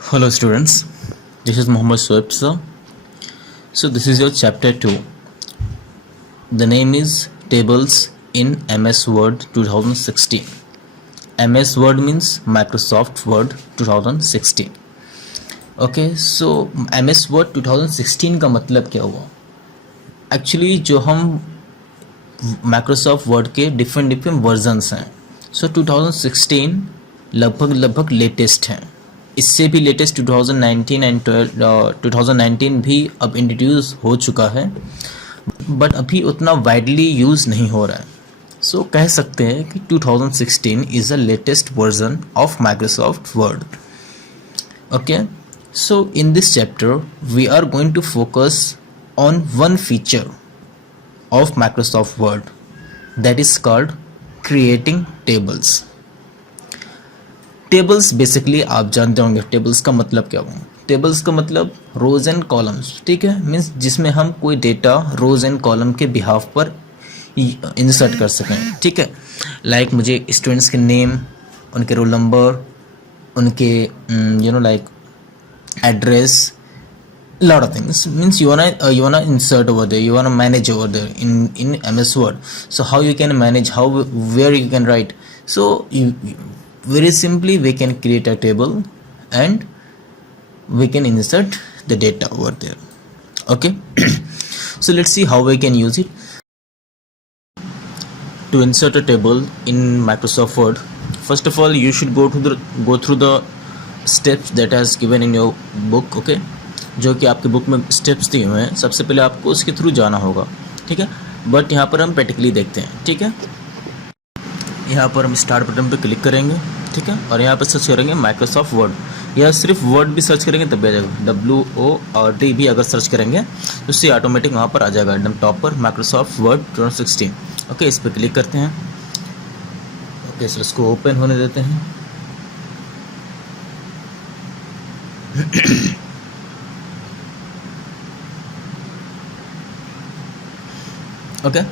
Hello students, this is Muhammad Shoaib sir. So this is your chapter 2. The name is Tables in MS Word 2016. MS Word means Microsoft Word 2016. Okay, so MS Word 2016 का मतलब क्या हुआ? Actually जो हम Microsoft Word के different versions हैं, so 2016 लगभग latest हैं. इससे भी लेटेस्ट 2019 एंड 2019 भी अब इंट्रोड्यूस हो चुका है, बट अभी उतना वाइडली यूज़ नहीं हो रहा है. सो कह सकते हैं कि 2016 is a latest version of Microsoft Word. Okay, so in this chapter we are going to focus on one feature of Microsoft Word, that is called creating tables. Tables basically आप जानते होंगे टेबल्स का मतलब क्या हुआ. Tables का मतलब रोज and columns, ठीक है, मीन्स जिसमें हम कोई डेटा रोज एंड कॉलम के बिहाफ पर इंसर्ट कर सकें. ठीक है, लाइक मुझे स्टूडेंट्स के नेम, उनके रोल नंबर, उनके like address, lot of things, means you wanna insert over there, you wanna manage over there in MS Word. So how you can manage, where you can write? So very simply we can create a table and we can insert the data over there. Okay. So let's see how we can use it. To insert a table in Microsoft Word, first of all you should go through the steps that is given in your book. Okay, जो कि आपके book में steps दिए हुए हैं. सबसे पहले आपको उसके थ्रू जाना होगा. ठीक है, बट यहाँ पर हम प्रैक्टिकली देखते हैं. ठीक है, यहाँ पर हम स्टार्ट बटन पर क्लिक करेंगे. ठीक है, और यहाँ पर सर्च करेंगे माइक्रोसॉफ्ट वर्ड, या सिर्फ वर्ड भी सर्च करेंगे तब भी आ जाएगा. WORD भी अगर सर्च करेंगे तो उससे ऑटोमेटिक वहाँ पर आ जाएगा एकदम टॉप पर माइक्रोसॉफ्ट वर्ड 2016. ओके, इस पर क्लिक करते हैं. ओके, सर इसको ओपन होने देते हैं. ओके,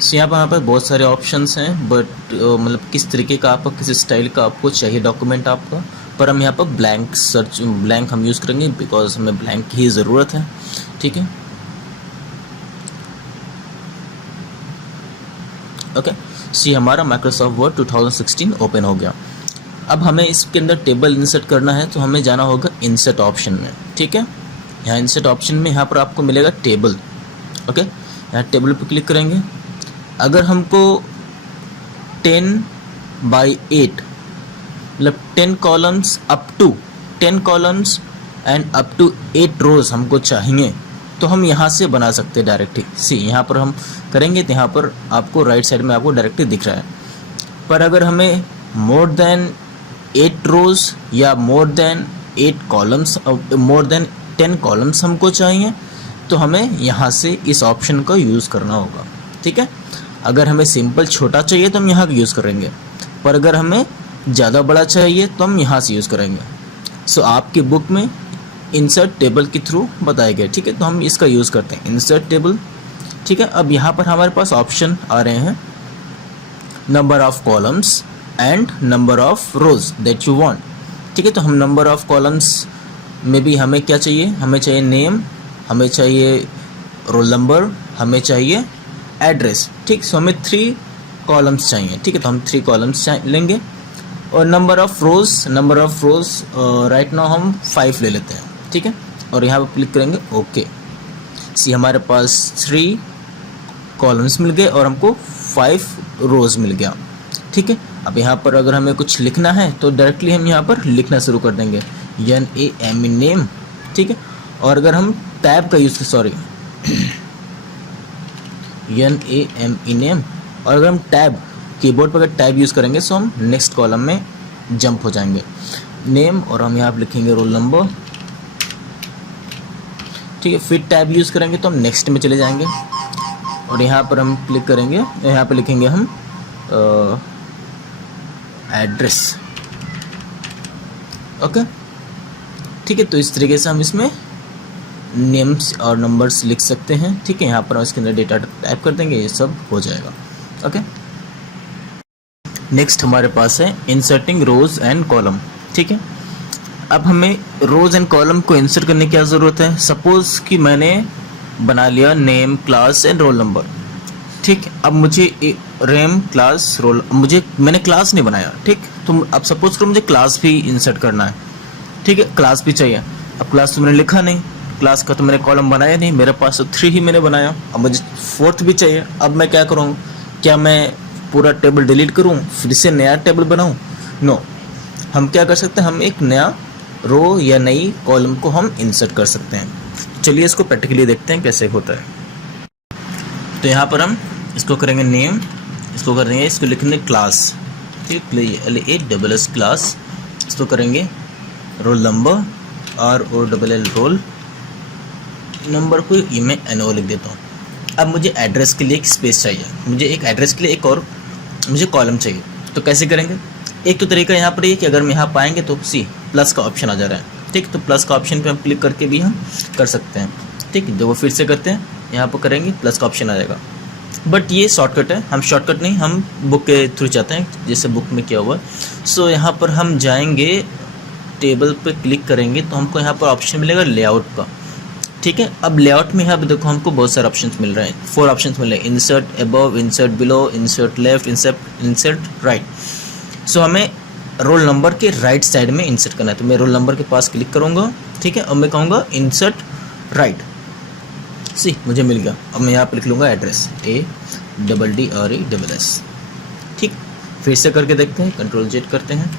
सो यहाँ पर बहुत सारे ऑप्शंस हैं, बट मतलब किस तरीके का आपको, किस स्टाइल का आपको चाहिए डॉक्यूमेंट आपका, पर हम यहाँ पर ब्लैंक हम यूज़ करेंगे बिकॉज हमें ब्लैंक की ही ज़रूरत है. ठीक है, ओके, सो हमारा माइक्रोसॉफ्ट वर्ड 2016 ओपन हो गया. अब हमें इसके अंदर टेबल इंसर्ट करना है, तो हमें जाना होगा इंसर्ट ऑप्शन में. ठीक है, यहाँ इंसर्ट ऑप्शन में यहाँ पर आपको मिलेगा टेबल. ओके, यहाँ टेबल पर क्लिक करेंगे. अगर हमको 10/8 मतलब 10 columns up to 10 columns and up to 8 rows हमको चाहिए, तो हम यहाँ से बना सकते हैं डायरेक्टली. सी यहाँ पर हम करेंगे तो यहाँ पर आपको राइट साइड में आपको डायरेक्टली दिख रहा है. पर अगर हमें मोर देन 8 रोज या more than 8 columns, more than 10 columns हमको चाहिए, तो हमें यहाँ से इस ऑप्शन का यूज़ करना होगा. ठीक है, अगर हमें सिंपल छोटा चाहिए तो हम यहाँ का यूज़ करेंगे, पर अगर हमें ज़्यादा बड़ा चाहिए तो हम यहाँ से यूज़ करेंगे. सो आपकी बुक में इंसर्ट टेबल के थ्रू बताया गया. ठीक है, तो हम इसका यूज़ करते हैं इंसर्ट टेबल. ठीक है, अब यहाँ पर हमारे पास ऑप्शन आ रहे हैं number of columns and number of rows that you want. ठीक है, तो हम नंबर ऑफ़ कॉलम्स में भी हमें क्या चाहिए, हमें चाहिए नेम, हमें चाहिए रोल नंबर, हमें चाहिए एड्रेस. ठीक, सो हमें 3 कॉलम्स चाहिए. ठीक है, तो हम 3 कॉलम्स लेंगे. और number of rows right now हम 5 ले लेते हैं. ठीक है, और यहाँ पर क्लिक करेंगे. ओके, सी हमारे पास 3 कॉलम्स मिल गए और हमको 5 रोज मिल गया. ठीक है, अब यहाँ पर अगर हमें कुछ लिखना है तो डायरेक्टली हम यहाँ पर लिखना शुरू कर देंगे, NAME नेम. ठीक है, और अगर हम टैब का यूज़ NAME नेम, और अगर हम टैब कीबोर्ड पर अगर टैब यूज़ करेंगे तो हम नेक्स्ट कॉलम में जंप हो जाएंगे. नेम, और हम यहाँ पर लिखेंगे रोल नंबर. ठीक है, फिर टैब यूज़ करेंगे तो हम नेक्स्ट में चले जाएंगे, और यहाँ पर हम क्लिक करेंगे, यहाँ पर लिखेंगे हम एड्रेस. ओके, ठीक है, तो इस तरीके से हम इसमें नेम्स और नंबर्स लिख सकते हैं. ठीक है, यहाँ पर इसके अंदर डेटा टाइप कर देंगे, ये सब हो जाएगा. ओके, नेक्स्ट हमारे पास है इंसर्टिंग रोज एंड कॉलम. ठीक है, अब हमें रोज एंड कॉलम को इंसर्ट करने की क्या ज़रूरत है। सपोज कि मैंने बना लिया name, class and roll number, ठीक। अब मुझे नेम, क्लास, रोल, मैंने क्लास नहीं बनाया, ठीक। तो अब सपोज करो मुझे क्लास भी इंसर्ट करना है, ठीक है, क्लास भी चाहिए। अब क्लास तो मैंने लिखा नहीं, क्लास का तो मैंने कॉलम बनाया नहीं, मेरे पास तो 3 ही मैंने बनाया। अब मुझे 4th भी चाहिए। अब मैं क्या करूँ, क्या मैं पूरा टेबल डिलीट करूँ फिर से नया टेबल बनाऊँ? नो, हम क्या कर सकते हैं, हम एक नया रो या नई कॉलम को हम इंसर्ट कर सकते हैं। चलिए इसको प्रैक्टिकली देखते हैं कैसे होता है। तो यहाँ पर हम इसको करेंगे नेम, इसको करेंगे, इसको लिखेंगे क्लास, ठीक, LASS क्लास। इसको करेंगे roll number, ROLL roll number को ये मैं NO लिख देता हूँ। अब मुझे एड्रेस के लिए एक स्पेस चाहिए, मुझे एक एड्रेस के लिए एक और मुझे कॉलम चाहिए। तो कैसे करेंगे? एक तो तरीका यहाँ पर ये कि अगर हम यहाँ पाएंगे तो प्लस का ऑप्शन आ जा रहा है, ठीक। तो प्लस का ऑप्शन पे हम क्लिक करके भी हम कर सकते हैं, ठीक। देखो फिर से करते हैं, यहाँ पर करेंगे प्लस का ऑप्शन आ जाएगा। बट ये शॉर्टकट है, हम शॉर्टकट नहीं, हम बुक के थ्रू चाहते हैं जैसे बुक में किया हुआ है। सो यहाँ पर हम जाएंगे, टेबल पे क्लिक करेंगे तो हमको यहाँ पर ऑप्शन मिलेगा लेआउट का, ठीक है। अब लेआउट में यहाँ पर देखो हमको बहुत सारे ऑप्शंस मिल रहे हैं, 4 ऑप्शंस मिल रहे हैं, insert above, insert below, insert left, insert right. So हमें रोल नंबर के राइट साइड में इंसर्ट करना है, तो मैं रोल नंबर के पास क्लिक करूँगा, ठीक है, और मैं कहूँगा इंसर्ट राइट। मुझे मिल गया। अब मैं यहाँ पर लिख लूँगा एड्रेस, ADDRESS, ठीक। फिर से करके देखते हैं, Ctrl+Z करते हैं।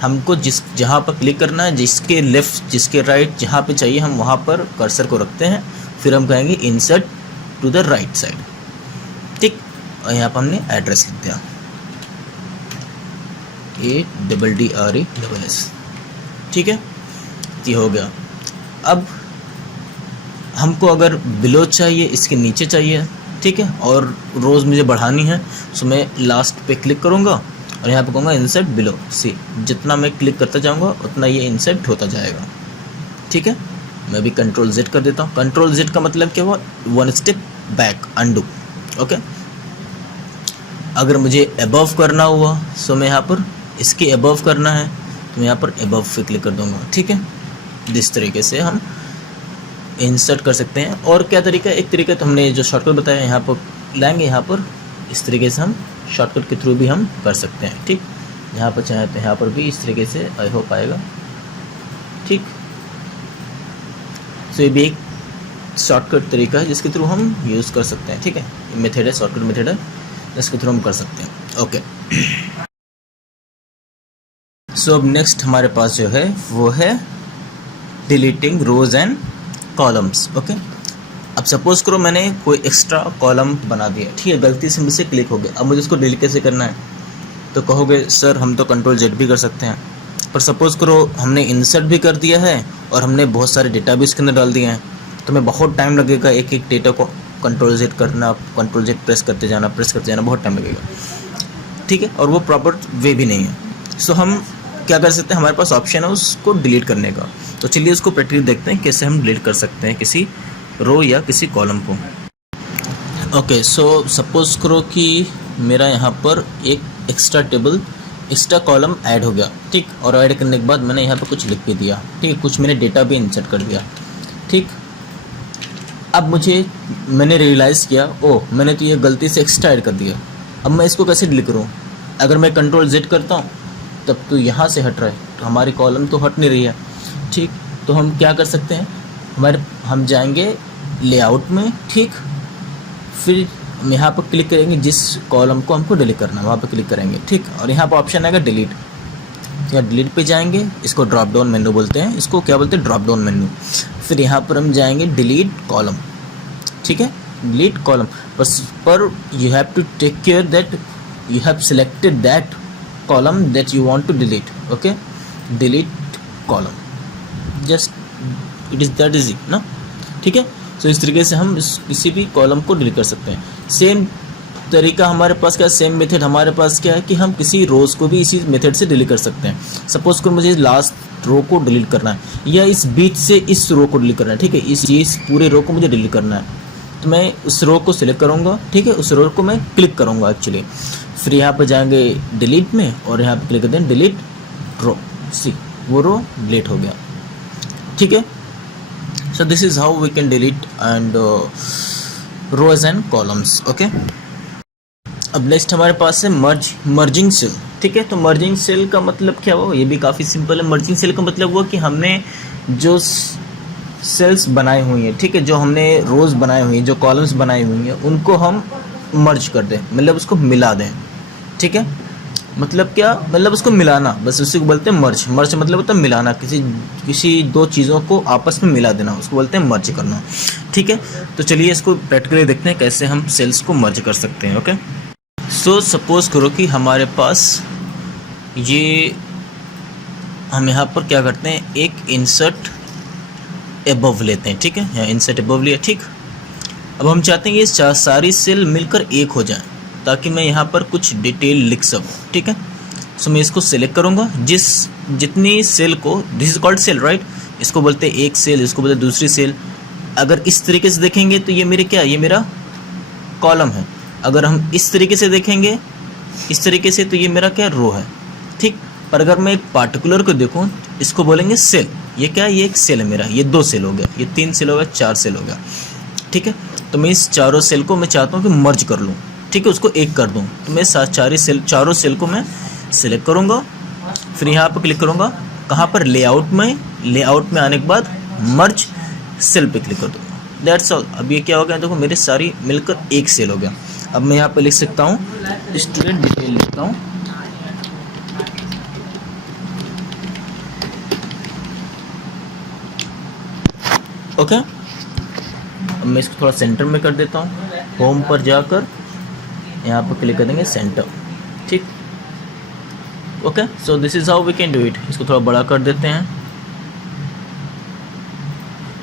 हमको जहाँ पर क्लिक करना है, जिसके लेफ़्ट जिसके राइट जहाँ पे चाहिए हम वहाँ पर कर्सर को रखते हैं। फिर हम कहेंगे insert to the right side, ठीक। और यहाँ पर हमने एड्रेस लिख दिया, ADDRESS, ठीक है, ये हो गया। अब हमको अगर बिलो चाहिए, इसके नीचे चाहिए, ठीक है, और रोज़ मुझे बढ़ानी है, सो मैं लास्ट पे क्लिक करूँगा और यहाँ पे कहूँगा इंसर्ट बिलो। जितना मैं क्लिक करता जाऊँगा उतना ये इंसर्ट होता जाएगा, ठीक है। मैं भी Ctrl+Z कर देता हूँ। Ctrl+Z का मतलब क्या हुआ, 1 स्टेप बैक, अंडू, ओके। अगर मुझे अबव करना हुआ, सो मैं यहाँ पर इसके अबव करना है तो मैं यहाँ पर अबव पे क्लिक कर दूँगा, ठीक है। इस तरीके से हम इंसर्ट कर सकते हैं। और क्या तरीका है, एक तरीका तो हमने जो शॉर्टकट बताया यहाँ पर लाएंगे, यहाँ पर इस तरीके से हम शॉर्टकट के थ्रू भी हम कर सकते हैं, ठीक। यहाँ पर चाहे तो यहाँ पर भी इस तरीके से आई होप आएगा, ठीक। तो ये भी एक शॉर्टकट तरीका है जिसके थ्रू हम यूज़ कर सकते हैं, ठीक है। मेथड है, शॉर्टकट मेथड है, जिसके थ्रू हम कर सकते हैं, ओके। सो अब नेक्स्ट हमारे पास जो है वो है deleting rows and columns, okay. अब सपोज करो मैंने कोई एक्स्ट्रा कॉलम बना दिया, ठीक है, गलती से मुझसे क्लिक हो गया। अब मुझे उसको डिलीट कैसे करना है? तो कहोगे सर हम तो Ctrl+Z भी कर सकते हैं, पर सपोज करो हमने इंसर्ट भी कर दिया है और हमने बहुत सारे डेटा भी इसके अंदर डाल दिए हैं, तो मैं बहुत टाइम लगेगा एक एक डेटा को Ctrl+Z करना, Ctrl+Z प्रेस करते जाना, बहुत टाइम लगेगा, ठीक है, और वो प्रॉपर वे भी नहीं है। सो हम क्या कर सकते हैं, हमारे पास ऑप्शन है उसको डिलीट करने का। तो चलिए उसको प्रैक्टिकली देखते हैं कैसे हम डिलीट कर सकते हैं किसी रो या किसी कॉलम को। ओके, सो सपोज करो कि मेरा यहाँ पर एक एक्स्ट्रा कॉलम ऐड हो गया, ठीक। और ऐड करने के बाद मैंने यहाँ पर कुछ लिख भी दिया, ठीक है, कुछ मैंने डेटा भी इंसर्ट कर दिया, ठीक। अब मैंने रियलाइज़ किया, ओह मैंने तो ये गलती से एक्स्ट्रा ऐड कर दिया। अब मैं इसको कैसे डिलीट करूँ? अगर मैं Ctrl+Z करता हूँ तब तो यहाँ से हट रहा है, तो हमारी कॉलम तो हट नहीं रही है, ठीक। तो हम क्या कर सकते हैं, हम जाएंगे लेआउट में, ठीक। फिर हम यहाँ पर क्लिक करेंगे, जिस कॉलम को हमको डिलीट करना है वहाँ पर क्लिक करेंगे, ठीक। और यहाँ पर ऑप्शन आएगा डिलीट, या डिलीट पे जाएंगे, इसको ड्रॉप डाउन मेन्यू बोलते हैं, इसको क्या बोलते हैं, ड्रॉप डाउन मेन्यू। फिर यहाँ पर हम जाएंगे डिलीट कॉलम, ठीक है, डिलीट कॉलम। पर you have to take care that you have selected that column that you want to delete, okay, delete column, just it is that easy ना, ठीक है। सो इस तरीके से हम किसी भी कॉलम को डिलीट कर सकते हैं। सेम तरीका हमारे पास क्या, सेम मेथड हमारे पास क्या है कि हम किसी रोज़ को भी इसी मेथड से डिलीट कर सकते हैं। सपोज को मुझे लास्ट रो को डिलीट करना है या इस बीच से इस रो को डिलीट करना है, ठीक है, इस पूरे रो को मुझे डिलीट करना है, तो मैं उस रो को सिलेक्ट करूँगा, ठीक है, उस रो को मैं क्लिक करूँगा एक्चुअली। फिर यहाँ पर जाएंगे डिलीट में और यहाँ पे क्लिक करते हैं डिलीट रो, वो रो डिलीट हो गया, ठीक है। So this is how we can delete and rows and columns, okay. अब नेक्स्ट हमारे पास है मर्जिंग सेल, ठीक है। तो मर्जिंग सेल का मतलब क्या हुआ, ये भी काफ़ी सिंपल है। मर्जिंग सेल का मतलब हुआ कि हमने जो सेल्स बनाई हुई हैं, ठीक है, जो हमने रोज़ बनाई हुई हैं, जो कॉलम्स बनाई हुई हैं, उनको हम मर्ज कर दें, मतलब उसको मिला दें, ठीक है। मतलब क्या, मतलब उसको मिलाना, बस उसी को बोलते हैं मर्ज। मर्ज मतलब होता है मिलाना, किसी दो चीज़ों को आपस में मिला देना, उसको बोलते हैं मर्ज करना, ठीक है। तो चलिए इसको प्रैक्टिकली देखते हैं कैसे हम सेल्स को मर्ज कर सकते हैं, ओके। सो सपोज करो कि हमारे पास ये, हम यहाँ पर क्या करते हैं, एक इंसर्ट एबव लेते हैं, ठीक है, यहाँ इंसर्ट एबव लिया, ठीक। अब हम चाहते हैं ये सारी सेल मिलकर एक हो जाए, ताकि मैं यहाँ पर कुछ डिटेल लिख सकूँ, ठीक है। सो मैं इसको सेलेक्ट करूँगा, जितनी सेल को, this is called cell, right, इसको बोलते हैं एक सेल, इसको बोलते हैं दूसरी सेल। अगर इस तरीके से देखेंगे तो ये मेरे क्या, ये मेरा कॉलम है। अगर हम इस तरीके से देखेंगे, इस तरीके से, तो ये मेरा क्या, रो है, ठीक। पर अगर मैं एक पार्टिकुलर को देखूं, इसको बोलेंगे सेल। ये क्या है, ये एक सेल है मेरा, ये 2 सेल हो गया, ये 3 सेल हो गया, 4 सेल हो गया, ठीक है। तो मैं इस चारों सेल को मैं चाहता हूँ कि मर्ज कर लूँ, ठीक है, उसको एक कर दूँ। तो मैं चारों सेल को मैं सिलेक्ट करूँगा, फिर यहाँ पर क्लिक करूँगा, कहाँ पर, लेआउट में आने के बाद मर्ज सेल पे क्लिक कर दूँगा, दैट्स ऑल। अब ये क्या हो गया, देखो मेरे सारी मिलकर एक सेल हो गया। अब मैं यहाँ पे लिख सकता हूँ स्टूडेंट डिटेल, लिखता हूँ, ओके। अब मैं इसको थोड़ा सेंटर में कर देता हूँ, होम पर जाकर यहाँ पर क्लिक कर देंगे सेंटर, ठीक, okay. So this is how we can do it. इसको थोड़ा बड़ा कर देते हैं,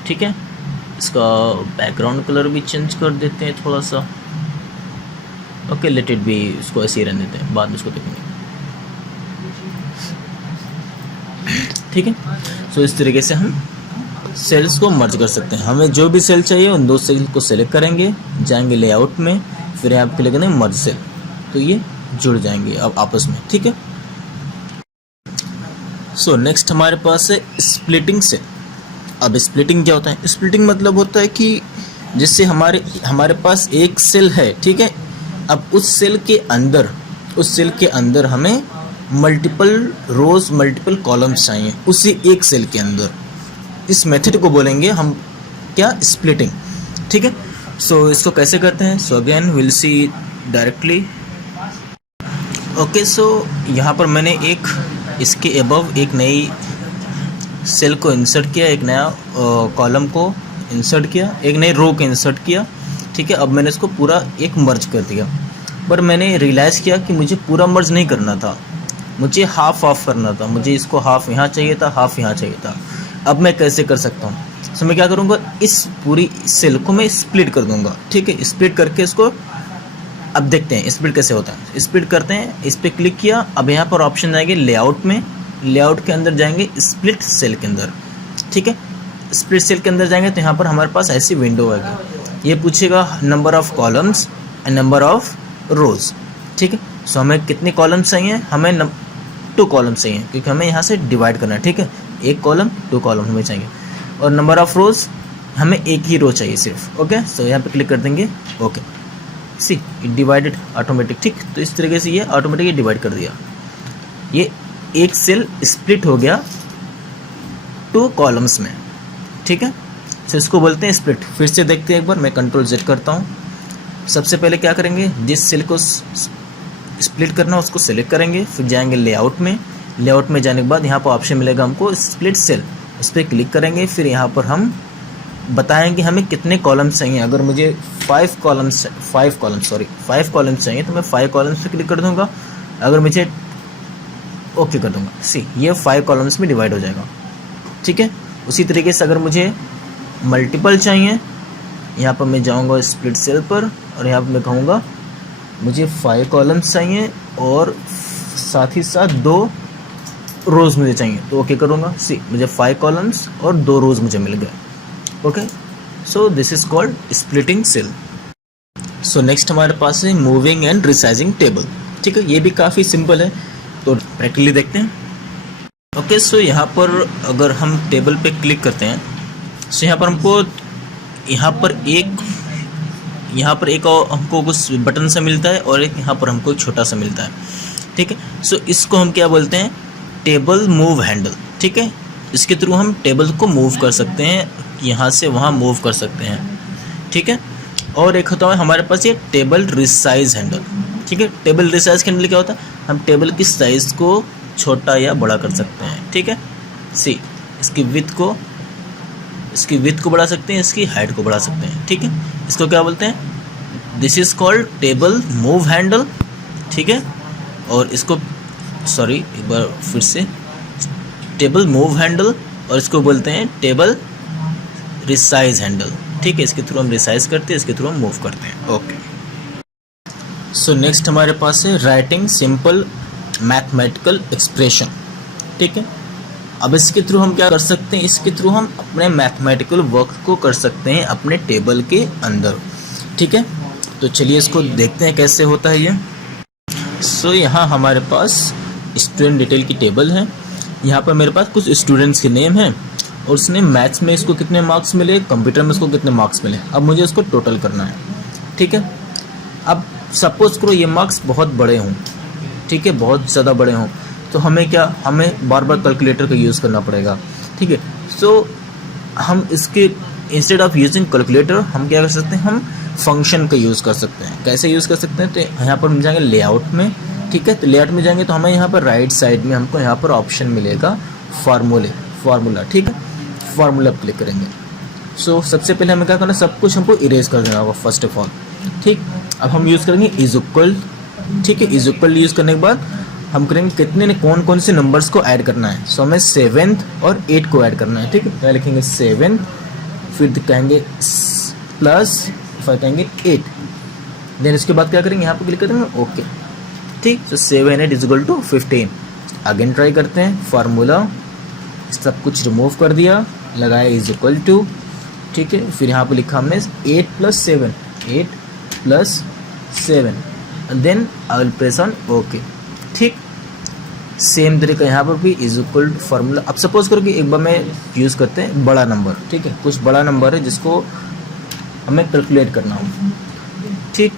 ठीक है। इसका बैकग्राउंड कलर भी चेंज कर देते हैं थोड़ा सा, ओके, लेट इट बी, इसको ऐसे ही रहने देते हैं, बाद में इसको देखेंगे, ठीक है। सो इस तरीके से हम सेल्स को मर्ज कर सकते हैं। हमें जो भी सेल चाहिए उन 2 सेल को सेलेक्ट करेंगे, जाएंगे लेआउट में, फिर यहाँ पे क्लिक करेंगे मर्ज सेल, तो ये जुड़ जाएंगे अब आपस में, ठीक है। सो नेक्स्ट हमारे पास है स्प्लिटिंग सेल। अब स्प्लिटिंग क्या होता है, स्प्लिटिंग मतलब होता है कि जिससे हमारे पास एक सेल है, ठीक है। अब उस सेल के अंदर हमें मल्टीपल रोज, मल्टीपल कॉलम्स चाहिए उसी एक सेल के अंदर। इस मेथड को बोलेंगे हम क्या, स्प्लिटिंग, ठीक है। सो इसको कैसे करते हैं, so again will see directly, okay. So यहाँ पर मैंने इसके अबव एक नई सेल को इंसर्ट किया, एक नया कॉलम को इंसर्ट किया, एक नई रो को इंसर्ट किया, ठीक है। अब मैंने इसको पूरा एक मर्ज कर दिया, पर मैंने रियलाइज़ किया कि मुझे पूरा मर्ज नहीं करना था, मुझे हाफ ऑफ करना था। मुझे इसको हाफ यहाँ चाहिए था, हाफ यहाँ चाहिए था। अब मैं कैसे कर सकता हूँ, सो मैं क्या करूँगा, इस पूरी सेल को मैं स्प्लिट कर दूँगा, ठीक है। स्प्लिट करके इसको, अब देखते हैं स्प्लिट कैसे होता है। स्प्लिट करते हैं, इस पर क्लिक किया, अब यहाँ पर ऑप्शन आएंगे लेआउट में, लेआउट के अंदर जाएंगे स्प्लिट सेल के अंदर, ठीक है। स्प्लिट सेल के अंदर जाएंगे तो यहाँ पर हमारे पास ऐसी विंडो आएगी, ये पूछेगा number of columns and number of rows, ठीक है। सो हमें कितने कॉलम्स चाहिए, हमें 2 कॉलम्स चाहिए, क्योंकि हमें यहाँ से डिवाइड करना है, ठीक है। 1 कॉलम 2 कॉलम हमें चाहिए, और नंबर ऑफ़ रोज़ हमें 1 ही रो चाहिए सिर्फ, ओके। सो यहाँ पे क्लिक कर देंगे, okay, see it divided automatic, ठीक। तो इस तरीके से ये ऑटोमेटिक डिवाइड कर दिया, ये एक सेल स्प्लिट हो गया 2 कॉलम्स में, ठीक है। सो इसको बोलते हैं स्प्लिट। फिर से देखते हैं एक बार, मैं कंट्रोल Z करता हूँ। सबसे पहले क्या करेंगे, जिस सेल को स्प्लिट करना उसको सेलेक्ट करेंगे, फिर जाएंगे लेआउट में, लेआउट में जाने के बाद यहाँ पर ऑप्शन मिलेगा हमको स्प्लिट सेल, उस पर क्लिक करेंगे। फिर यहाँ पर हम बताएंगे हमें कितने कॉलम्स चाहिए। अगर मुझे 5 कॉलम्स चाहिए तो मैं 5 कॉलम्स पे क्लिक कर दूंगा। अगर मुझे ओके कर दूंगा, सी ये 5 कॉलम्स में डिवाइड हो जाएगा, ठीक है। उसी तरीके से अगर मुझे मल्टीपल चाहिए, यहाँ पर मैं जाऊँगा स्प्लिट सेल पर, और यहाँ पर मैं कहूँगा मुझे 5 कॉलम्स चाहिए और साथ ही साथ 2 रोज़ मुझे चाहिए, तो ओके करूँगा। सी मुझे 5 कॉलम्स और 2 रोज़ मुझे मिल गए, okay. So this is called splitting cell. So next हमारे पास है मूविंग एंड रिसाइजिंग टेबल, ठीक है। ये भी काफ़ी सिंपल है, तो प्रैक्टिकली देखते हैं, ओके, सो यहाँ पर अगर हम टेबल पे क्लिक करते हैं, सो यहाँ पर हमको एक और हमको कुछ बटन सा मिलता है और एक यहाँ पर हमको छोटा सा मिलता है, ठीक है। सो इसको हम क्या बोलते हैं, टेबल मूव हैंडल, ठीक है। इसके थ्रू हम टेबल को मूव कर सकते हैं, यहाँ से वहाँ मूव कर सकते हैं, ठीक है। और एक होता है हमारे पास ये टेबल रिसाइज हैंडल, ठीक है। टेबल रिसाइज हैंडल क्या होता है, हम टेबल की साइज़ को छोटा या बड़ा कर सकते हैं, ठीक है। सी इसकी विड्थ को बढ़ा सकते हैं, इसकी हाइट को बढ़ा सकते हैं, ठीक है। इसको क्या बोलते हैं, this is called table move handle, ठीक है। और इसको एक बार फिर से, टेबल मूव हैंडल, और इसको बोलते हैं टेबल रिसाइज हैंडल, ठीक है। इसके थ्रू हम रिसाइज करते हैं, इसके थ्रू हम मूव करते हैं, ओके। सो नेक्स्ट हमारे पास है राइटिंग सिंपल मैथमेटिकल एक्सप्रेशन, ठीक है। अब इसके थ्रू हम क्या कर सकते हैं, इसके थ्रू हम अपने मैथमेटिकल वर्क को कर सकते हैं अपने टेबल के अंदर, ठीक है। तो चलिए इसको देखते हैं कैसे होता है ये। सो यहाँ हमारे पास स्टूडेंट डिटेल की टेबल है। यहाँ पर मेरे पास कुछ स्टूडेंट्स के नेम हैं और उसने मैथ्स में इसको कितने मार्क्स मिले, कंप्यूटर में इसको कितने मार्क्स मिले। अब मुझे इसको टोटल करना है, ठीक है। अब सपोज करो ये मार्क्स बहुत बड़े हों, ठीक है, बहुत ज़्यादा बड़े हों, तो हमें बार बार कैलकुलेटर का यूज़ करना पड़ेगा, ठीक है। सो हम इसके इंस्टेड ऑफ यूजिंग कैलकुलेटर हम क्या कर सकते हैं, हम फंक्शन का यूज़ कर सकते हैं। कैसे यूज़ कर सकते हैं, तो यहाँ पर हम जाएंगे लेआउट में, ठीक है। तो लेआउट में जाएंगे तो हमें यहाँ पर राइट साइड में हमको यहाँ पर ऑप्शन मिलेगा फार्मूला, ठीक है। फार्मूला क्लिक करेंगे। सो सबसे पहले हमें क्या करना है, सब कुछ हमको इरेज कर देना होगा फर्स्ट ऑफ ऑल, ठीक। अब हम यूज़ करेंगे इज इक्वल, ठीक है। इज इक्वल यूज़ करने के बाद हम करेंगे कितने ने कौन से नंबर्स को ऐड करना है। सो हमें 7 और 8 को ऐड करना है, ठीक है। पहले लिखेंगे 7, फिर कहेंगे प्लस, फिर कहेंगे 8, देन इसके बाद क्या करेंगे, यहाँ पर क्लिक करेंगे ओके, ठीक। तो 7 8 is equal to 15। Again try करते हैं, फार्मूला सब कुछ रिमूव कर दिया, लगाया इज इक्वल टू, ठीक है। फिर यहाँ पर लिखा हमने 8 + 7, 8 + 7, then I will press on okay, ठीक। सेम तरीका यहाँ पर भी इज इक्वल टू फार्मूला। अब सपोज करो कि एक बार में यूज़ करते हैं बड़ा नंबर, ठीक है। कुछ बड़ा नंबर है जिसको हमें कैलकुलेट करना हो, ठीक।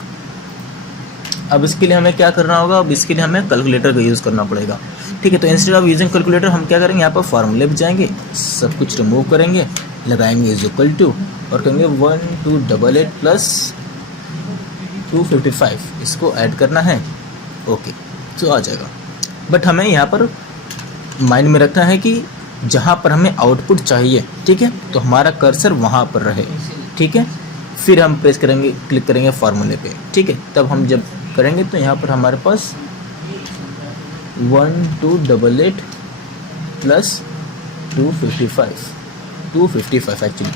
अब इसके लिए हमें क्या करना होगा, अब इसके लिए हमें कैलकुलेटर का यूज़ करना पड़ेगा, ठीक है। तो इंस्टेड ऑफ यूजिंग कैलकुलेटर हम क्या करेंगे, यहाँ पर फार्मूले पे जाएंगे, सब कुछ रिमूव करेंगे, लगाएंगे इज इक्वल टू और कहेंगे 1288 + 255, इसको ऐड करना है, ओके। तो आ जाएगा। बट हमें यहाँ पर माइंड में रखना है कि जहाँ पर हमें आउटपुट चाहिए, ठीक है, तो हमारा कर्सर वहाँ पर रहे, ठीक है। फिर हम प्रेस करेंगे, क्लिक करेंगे फार्मूले पे, ठीक है। तब हम जब करेंगे तो यहाँ पर हमारे पास 1288 + 255 एक्चुअली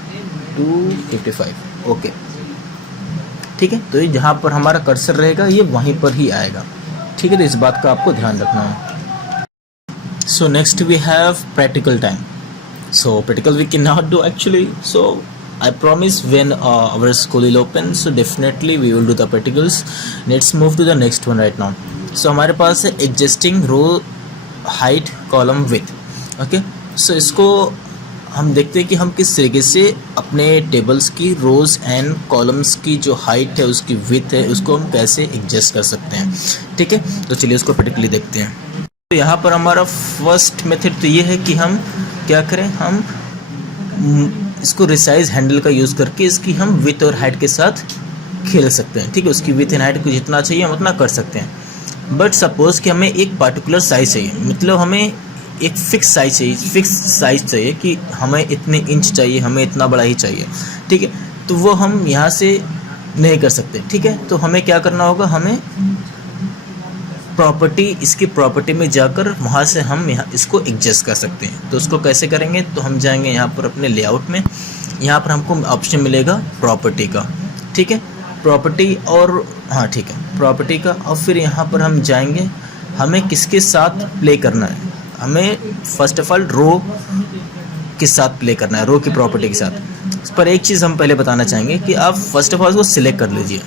255, ओके, ठीक है। तो ये जहाँ पर हमारा कर्सर रहेगा ये वहीं पर ही आएगा, ठीक है। तो इस बात का आपको ध्यान रखना है। So next we have practical time. So practical we can not do actually, so I promise when our school will open, so definitely we will do the practicals. Let's move to the next one right now. So हमारे पास है adjusting row height column width, okay. So इसको हम देखते हैं कि हम किस तरीके से अपने टेबल्स की रोज़ एंड कॉलम्स की जो हाइट है, उसकी विड्थ है, उसको हम कैसे एडजस्ट कर सकते हैं, ठीक है। तो चलिए उसको प्रैक्टिकली देखते हैं। तो यहाँ पर हमारा फर्स्ट मेथड तो ये है कि हम क्या करें, हम इसको रिसाइज हैंडल का यूज़ करके इसकी हम विथ और हाइट के साथ खेल सकते हैं, ठीक है। उसकी विथ एंड हाइट को जितना चाहिए हम उतना कर सकते हैं। बट सपोज़ कि हमें एक पार्टिकुलर साइज़ चाहिए, मतलब हमें एक फिक्स साइज़ चाहिए कि हमें इतने इंच चाहिए, हमें इतना बड़ा ही चाहिए, ठीक है। तो वो हम यहाँ से नहीं कर सकते, ठीक है। तो हमें क्या करना होगा, हमें इसकी प्रॉपर्टी में जाकर वहाँ से हम यहाँ इसको एडजस्ट कर सकते हैं। तो उसको कैसे करेंगे, तो हम जाएंगे यहाँ पर अपने लेआउट में, यहाँ पर हमको ऑप्शन मिलेगा प्रॉपर्टी का, ठीक है। प्रॉपर्टी और हाँ ठीक है, प्रॉपर्टी का। और फिर यहाँ पर हम जाएंगे, हमें किसके साथ प्ले करना है, हमें फर्स्ट ऑफ ऑल रो के साथ प्ले करना है, रो की प्रॉपर्टी के साथ। इस पर एक चीज़ हम पहले बताना चाहेंगे कि आप फर्स्ट ऑफ ऑल उसको सिलेक्ट कर लीजिए,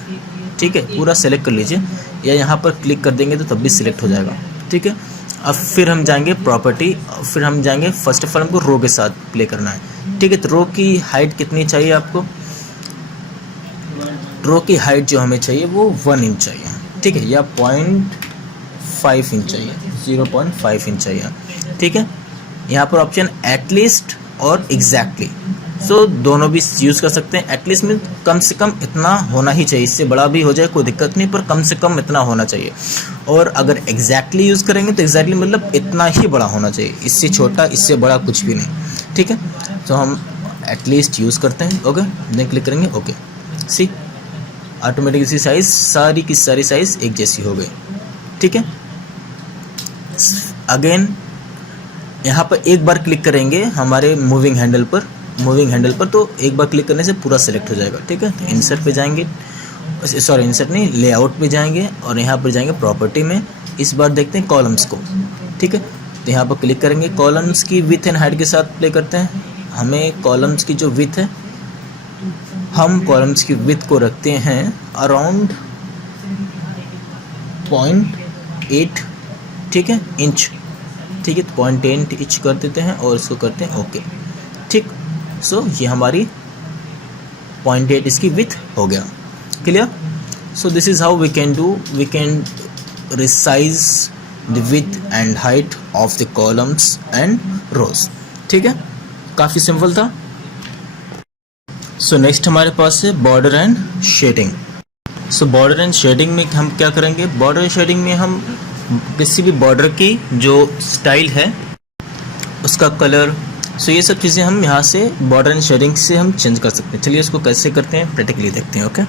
ठीक है, पूरा सेलेक्ट कर लीजिए, या यहाँ पर क्लिक कर देंगे तो तब भी सिलेक्ट हो जाएगा, ठीक है। अब फिर हम जाएंगे प्रॉपर्टी, फिर हम जाएंगे फर्स्ट ऑफ ऑल हमको रो के साथ प्ले करना है, ठीक है। तो रो की हाइट कितनी चाहिए आपको, रो की हाइट जो हमें चाहिए वो 1 इंच चाहिए, ठीक है, या 0.5 इंच चाहिए, 0.5 इंच चाहिए, ठीक है। यहाँ पर ऑप्शन एटलीस्ट और एग्जैक्टली, सो दोनों भी यूज़ कर सकते हैं। एटलीस्ट में कम से कम इतना होना ही चाहिए, इससे बड़ा भी हो जाए कोई दिक्कत नहीं, पर कम से कम इतना होना चाहिए। और अगर एग्जैक्टली यूज़ करेंगे तो एग्जैक्टली मतलब इतना ही बड़ा होना चाहिए, इससे छोटा इससे बड़ा कुछ भी नहीं, ठीक है। तो हम एटलीस्ट यूज़ करते हैं, ओके, देन क्लिक करेंगे, ओके। सी ऑटोमेटिक इसकी साइज़ सारी की सारी साइज़ एक जैसी हो गई, ठीक है। अगेन यहाँ पर एक बार क्लिक करेंगे हमारे मूविंग हैंडल पर, तो एक बार क्लिक करने से पूरा सेलेक्ट हो जाएगा, ठीक है। तो इंसर्ट पे जाएंगे, सॉरी इंसर्ट नहीं, लेआउट पे जाएंगे और यहाँ पर जाएंगे प्रॉपर्टी में। इस बार देखते हैं कॉलम्स को, ठीक है। तो यहाँ पर क्लिक करेंगे, कॉलम्स की विथ एंड हाइट के साथ प्ले करते हैं। हमें कॉलम्स की जो विथ है, हम कॉलम्स की विथ को रखते हैं अराउंड 0.8, ठीक है, इंच, ठीक है। तो 0.8 इंच कर देते हैं और इसको करते हैं ओके, ठीक। सो ये हमारी 0.8 इसकी विथ हो गया, clear. So this is how we can resize the width and height of the columns and rows, ठीक है, काफ़ी सिंपल था। सो नेक्स्ट हमारे पास है border and shading. So border and shading में हम क्या करेंगे, बॉर्डर एंड शेडिंग में हम किसी भी बॉर्डर की जो स्टाइल है उसका कलर, सो ये सब चीज़ें हम यहाँ से बॉर्डर एंड शेडिंग से हम चेंज कर सकते हैं। चलिए इसको कैसे करते हैं प्रैक्टिकली देखते हैं, ओके।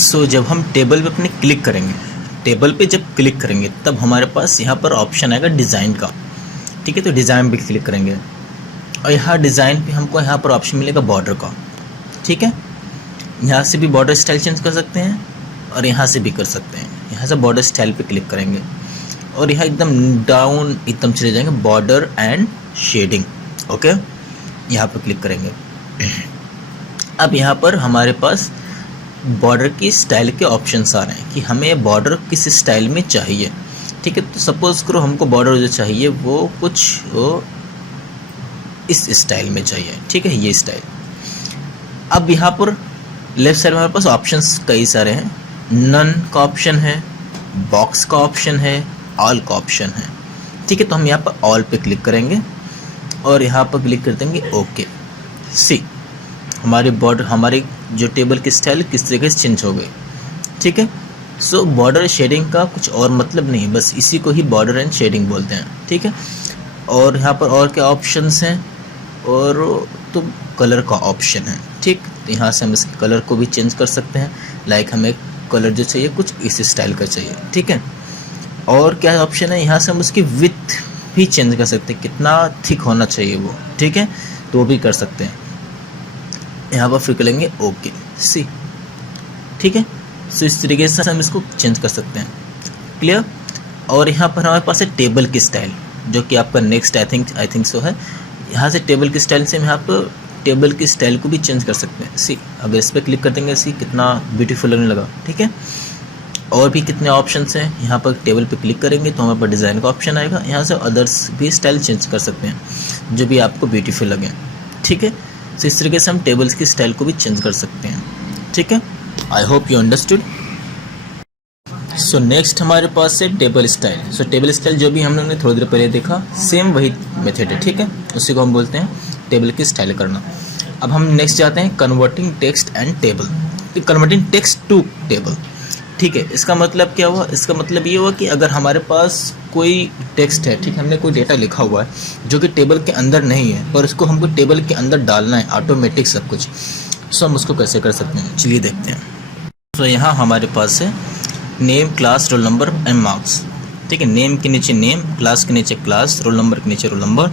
सो जब हम टेबल पे अपने क्लिक करेंगे, टेबल पे जब क्लिक करेंगे तब हमारे पास यहाँ पर ऑप्शन आएगा डिज़ाइन का, ठीक है। तो डिज़ाइन पे क्लिक करेंगे और यहाँ डिज़ाइन पे हमको यहाँ पर ऑप्शन मिलेगा बॉर्डर का, ठीक है। यहाँ से भी बॉर्डर स्टाइल चेंज कर सकते हैं और यहाँ से भी कर सकते हैं। यहाँ से बॉर्डर स्टाइल पे क्लिक करेंगे और यहाँ एकदम डाउन एकदम चले जाएंगे बॉर्डर एंड शेडिंग, ओके। यहाँ पर क्लिक करेंगे। अब यहाँ पर हमारे पास बॉर्डर की स्टाइल के ऑप्शंस आ रहे हैं कि हमें बॉर्डर किस स्टाइल में चाहिए, ठीक है। तो सपोज़ करो हमको बॉर्डर जो चाहिए वो कुछ वो इस स्टाइल में चाहिए, ठीक है, ये स्टाइल। अब यहाँ पर लेफ्ट साइड में हमारे पास ऑप्शंस कई सारे हैं, नन का ऑप्शन है, बॉक्स का ऑप्शन है, ऑल का ऑप्शन है, ठीक है। तो हम यहाँ पर ऑल पे क्लिक करेंगे और यहाँ पर क्लिक कर देंगे ओके। सी हमारे बॉर्डर, हमारी जो टेबल की स्टाइल किस तरीके से चेंज हो गई, ठीक है। सो बॉर्डर शेडिंग का कुछ और मतलब नहीं, बस इसी को ही बॉर्डर एंड शेडिंग बोलते हैं, ठीक है। और यहाँ पर और क्या ऑप्शंस हैं, और तो कलर का ऑप्शन है, ठीक। तो यहाँ से हम इसके कलर को भी चेंज कर सकते हैं, लाइक हमें कलर जो चाहिए कुछ इस स्टाइल का चाहिए, ठीक है। और क्या ऑप्शन है, यहाँ से हम उसकी विथ भी चेंज कर सकते हैं, कितना थिक होना चाहिए वो, ठीक है, तो वो भी कर सकते हैं। यहाँ पर फिर करेंगे ओके, सी, ठीक है। सो इस तरीके से हम इसको चेंज कर सकते हैं, क्लियर। और यहाँ पर हमारे पास है टेबल की स्टाइल, जो कि आपका नेक्स्ट आई थिंक सो है। यहाँ से टेबल की स्टाइल से हम यहाँ पर टेबल की स्टाइल को भी चेंज कर सकते हैं। सी अगर इस पर क्लिक कर देंगे, सी कितना ब्यूटीफुल लगने लगा, ठीक है। और भी कितने ऑप्शंस हैं, यहाँ पर टेबल पे क्लिक करेंगे तो हमारे पास डिज़ाइन का ऑप्शन आएगा। यहाँ से अदर्स भी स्टाइल चेंज कर सकते हैं जो भी आपको ब्यूटीफुल लगे, ठीक है। तो इस तरीके से हम टेबल्स की स्टाइल को भी चेंज कर सकते हैं, ठीक है। I hope you understood. So next हमारे पास है टेबल स्टाइल। सो टेबल स्टाइल जो भी हम लोगों ने थोड़ी देर पहले देखा, सेम वही मेथड है, ठीक है। उसी को हम बोलते हैं टेबल की स्टाइल करना। अब हम नेक्स्ट जाते हैं converting text and table, converting text to table, ठीक है। इसका मतलब क्या हुआ, इसका मतलब ये हुआ कि अगर हमारे पास कोई टेक्स्ट है, ठीक है, हमने कोई डेटा लिखा हुआ है जो कि टेबल के अंदर नहीं है और उसको हमको टेबल के अंदर डालना है ऑटोमेटिक सब कुछ, सो हम उसको कैसे कर सकते हैं, चलिए देखते हैं। तो यहाँ हमारे पास है name, class, roll number and marks, ठीक है। नेम के नीचे नेम, क्लास के नीचे क्लास, रोल नंबर के नीचे रोल नंबर।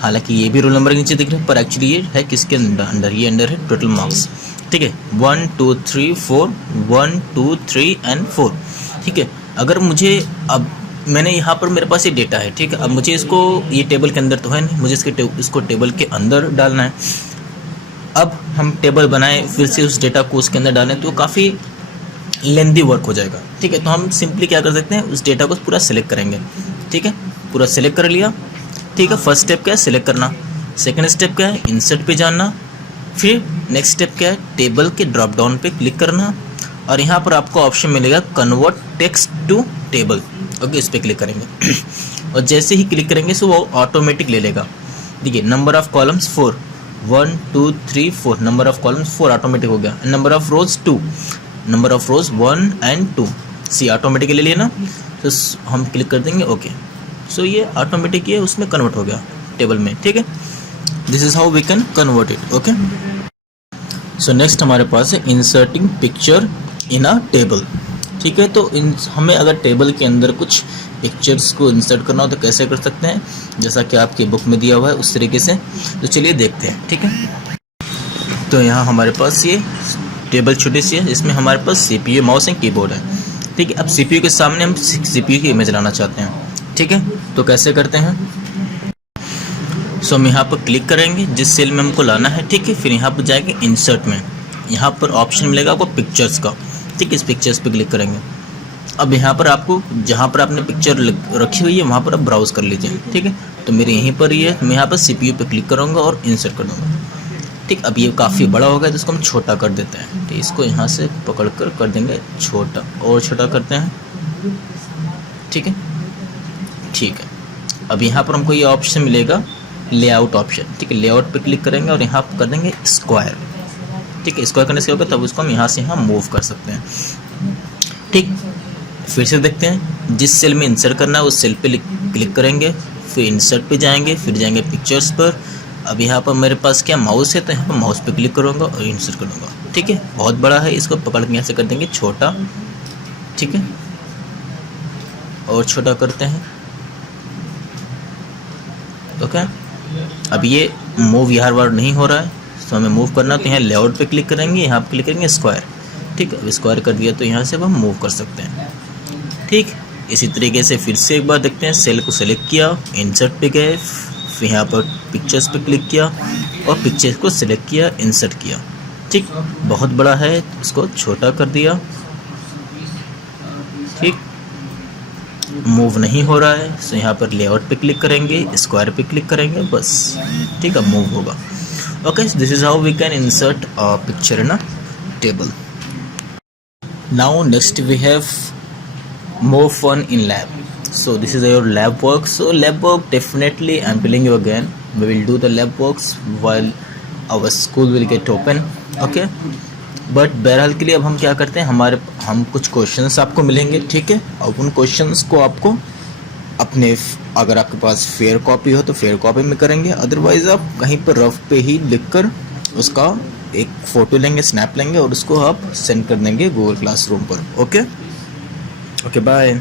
हालांकि ये भी रोल नंबर के नीचे दिख रहे हैं, पर एक्चुअली ये है किसके अंडर, ये अंडर है टोटल मार्क्स, ठीक है। 1 2 3 4, 1 2 3 एंड 4, ठीक है। अगर मुझे अब मैंने यहाँ पर मेरे पास ये डेटा है, ठीक है। अब मुझे इसको ये टेबल के अंदर तो है नहीं, मुझे इसको टेबल के अंदर डालना है। अब हम टेबल बनाएं फिर से उस डेटा को उसके अंदर डालें तो काफ़ी लेंदी वर्क हो जाएगा, ठीक है। तो हम सिंपली क्या कर सकते हैं, उस डेटा को पूरा सेलेक्ट करेंगे, ठीक है, पूरा सेलेक्ट कर लिया। ठीक है, फर्स्ट स्टेप क्या है, सिलेक्ट करना। सेकंड स्टेप क्या है, इंसर्ट पे जाना। फिर नेक्स्ट स्टेप क्या है, टेबल के ड्रॉप डाउन पे क्लिक करना और यहाँ पर आपको ऑप्शन मिलेगा convert text to table. Okay, इस पर क्लिक करेंगे और जैसे ही क्लिक करेंगे सो वो ऑटोमेटिक ले लेगा। देखिए, number of columns 4, 1 2 3 4, number of columns 4 automatic हो गया। Number of rows 2, number of rows 1 and 2, see automatic ले लिया ना। तो हम क्लिक कर देंगे ओके। सो ये ऑटोमेटिक ये उसमें कन्वर्ट हो गया टेबल में। ठीक है, this is how we can convert it. Okay, so next हमारे पास है inserting picture in a table. ठीक है, तो हमें अगर टेबल के अंदर कुछ पिक्चर्स को इंसर्ट करना हो तो कैसे कर सकते हैं, जैसा कि आपकी बुक में दिया हुआ है उस तरीके से। तो चलिए देखते हैं। ठीक है, तो यहाँ हमारे पास ये टेबल छोटी सी है, इसमें हमारे पास सीपीयू, माउस एंड कीबोर्ड है। ठीक है, अब सीपीयू के सामने हम सीपीयू की इमेज लाना चाहते हैं। ठीक है, तो कैसे करते हैं, सो हम यहाँ पर क्लिक करेंगे जिस सेल में हमको लाना है। ठीक है, फिर यहाँ पर जाएंगे इंसर्ट में, यहाँ पर ऑप्शन मिलेगा आपको पिक्चर्स का। ठीक है, इस पिक्चर्स पे क्लिक करेंगे। अब यहाँ पर आपको जहाँ पर आपने पिक्चर रखी हुई है वहाँ पर आप ब्राउज कर लीजिए। ठीक है, तो मेरे यहीं पर ये है, मैं यहाँ पर सीपीयू पे क्लिक करूँगा और इंसर्ट कर दूँगा। ठीक, अब ये काफ़ी बड़ा हो गया तो इसको हम छोटा कर देते हैं। तो इसको यहाँ से पकड़ कर देंगे छोटा, और छोटा करते हैं। ठीक है, ठीक है, अब यहाँ पर हमको ये ऑप्शन मिलेगा लेआउट ऑप्शन। ठीक है, लेआउट पे क्लिक करेंगे और यहाँ पर कर देंगे स्क्वायर। ठीक है, स्क्वायर करने से होगा तब उसको हम यहाँ से यहाँ मूव कर सकते हैं। ठीक, फिर से देखते हैं, जिस सेल में इंसर्ट करना है उस सेल पे क्लिक करेंगे, फिर इंसर्ट पे जाएंगे, फिर जाएंगे पिक्चर्स पर। अब यहाँ पर मेरे पास क्या माउस है तो यहाँ पर माउस पे क्लिक करूँगा और इंसर्ट करूँगा। ठीक है, बहुत बड़ा है, इसको पकड़ के यहाँ से कर देंगे छोटा। ठीक है, और छोटा करते हैं। ओके, अब ये मूव यहाँ बार नहीं हो रहा है, तो हमें मूव करना, तो यहाँ लेआउट पे क्लिक करेंगे, यहाँ पे क्लिक करेंगे स्क्वायर। ठीक है, अब स्क्वायर कर दिया तो यहाँ से हम मूव कर सकते हैं। ठीक, इसी तरीके से फिर से एक बार देखते हैं, सेल को सेलेक्ट किया, इंसर्ट पे गए, फिर यहाँ पर पिक्चर्स पे क्लिक किया और पिक्चर्स को सिलेक्ट किया, इंसर्ट किया। ठीक, बहुत बड़ा है, इसको छोटा कर दिया। ठीक, मूव नहीं हो रहा है, सो यहाँ पर लेआउट पे क्लिक करेंगे, स्क्वायर पे क्लिक करेंगे, बस। ठीक, अब मूव होगा। Okay, so this is how we can insert a picture in a table. Now next we have more fun in lab. So this is your lab work. So lab work, definitely I'm telling you again, we will do the lab works while our school will get open. Okay, but बहरहाल के लिए अब हम क्या करते हैं, हम कुछ क्वेश्चंस आपको मिलेंगे। ठीक है, अब उन क्वेश्चंस को आपको अपने, अगर आपके पास फेयर कॉपी हो तो फेयर कॉपी में करेंगे, अदरवाइज़ आप कहीं पर रफ पे ही लिखकर उसका एक फ़ोटो लेंगे, स्नैप लेंगे और उसको आप सेंड कर देंगे गूगल क्लासरूम पर। Okay, bye.